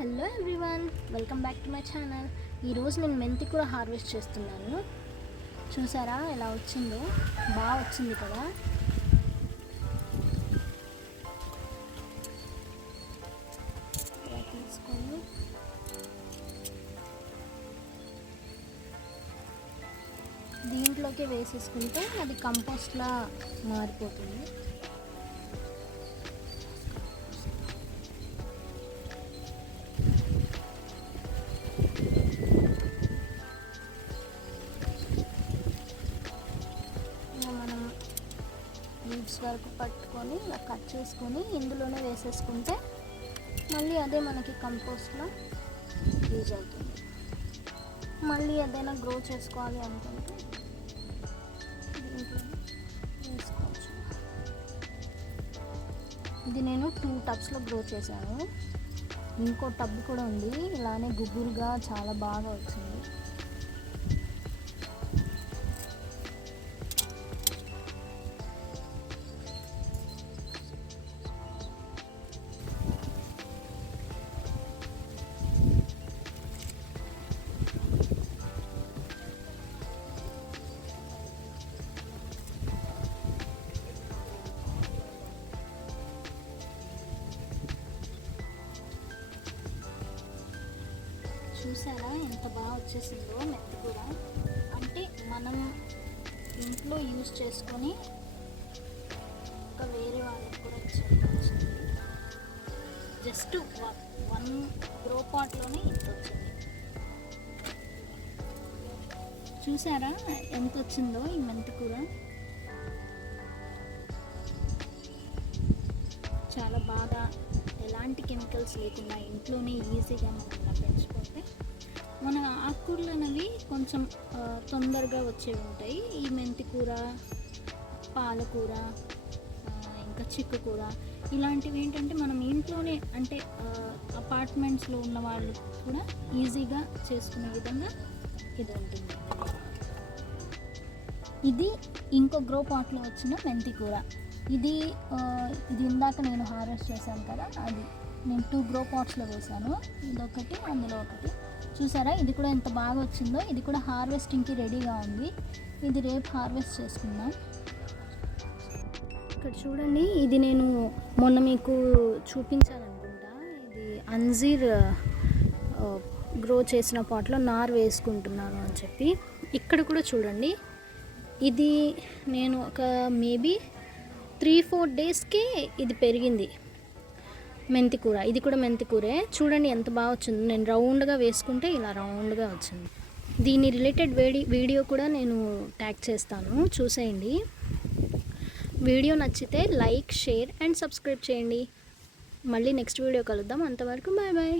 Hello everyone, welcome back to my channel. ఈరోజు నేను మెంతి కూర హార్వెస్ట్ చేస్తున్నాను. చూసారా ఎలా వచ్చిందో? బాగా వచ్చింది కదా. ఇలా తీసుకొని దీంట్లోకి వేసేసుకుంటే అది కంపోస్ట్లా మారిపోతుంది. లీవ్స్ వరకు పట్టుకొని ఇలా కట్ చేసుకొని ఇందులోనే వేసేసుకుంటే మళ్ళీ అదే మనకి కంపోస్ట్లో యూజ్ అవుతుంది. మళ్ళీ ఏదైనా గ్రో చేసుకోవాలి అనుకుంటే దీంట్లో వేసుకోవచ్చు. ఇది నేను 2 టబ్స్లో గ్రో చేశాను. ఇంకో టబ్ కూడా ఉంది, ఇలానే గుగ్గులుగా చాలా బాగా వచ్చింది. చూసారా ఎంత బాగా వచ్చేసిందో మెంతి కూర. అంటే మనం ఇంట్లో యూజ్ చేసుకొని ఇంకా వేరే వాళ్ళకి కూడా ఇచ్చేది. జస్ట్ 1 గ్రో పాట్లోనే ఇంత వచ్చింది. చూసారా ఎంత వచ్చిందో ఈ మెంతి కూర. చాలా బాగా ఎలాంటి కెమికల్స్ లేకుండా ఇంట్లోనే ఈజీగా మనం ఇలా పెంచుకుంటే మన ఆకుకూరలు అనేవి కొంచెం తొందరగా వచ్చేవి ఉంటాయి. ఈ మెంతి కూర, పాలకూర, ఇంకా చిక్కు కూర ఇలాంటివి ఏంటంటే మనం ఇంట్లోనే అంటే అపార్ట్మెంట్స్లో ఉన్న వాళ్ళు కూడా ఈజీగా చేసుకునే విధంగా ఇది ఉంటుంది. ఇది ఇంకో గ్రో పాట్లో వచ్చిన మెంతి కూర. ఇది ఇందాక నేను హార్వెస్ట్ చేశాను కదా, అది నేను 2 గ్రో పాట్స్లో వేసాను. ఇదొకటి, అందులో ఒకటి. చూసారా ఇది కూడా ఎంత బాగా వచ్చిందో. ఇది కూడా హార్వెస్టింగ్కి రెడీగా ఉంది. ఇది రేపు హార్వెస్ట్ చేసుకుందాం. ఇక్కడ చూడండి, ఇది నేను మొన్న మీకు చూపించాలనుకుంటా. ఇది అంజీర్ గ్రో చేసిన పాట్లో నారు వేసుకుంటున్నాను అని చెప్పి. ఇక్కడ కూడా చూడండి, ఇది నేను ఒక మేబీ 3-4 డేస్కి ఇది పెరిగింది మెంతి కూర. ఇది కూడా మెంతి కూరే. చూడండి ఎంత బాగా వచ్చింది. నేను రౌండ్గా వేసుకుంటే ఇలా రౌండ్గా వచ్చింది. దీని రిలేటెడ్ వీడియో కూడా నేను ట్యాగ్ చేస్తాను, చూసేయండి. వీడియో నచ్చితే లైక్, షేర్ అండ్ సబ్స్క్రైబ్ చేయండి. మళ్ళీ నెక్స్ట్ వీడియో కలుద్దాం. అంతవరకు బాయ్ బాయ్.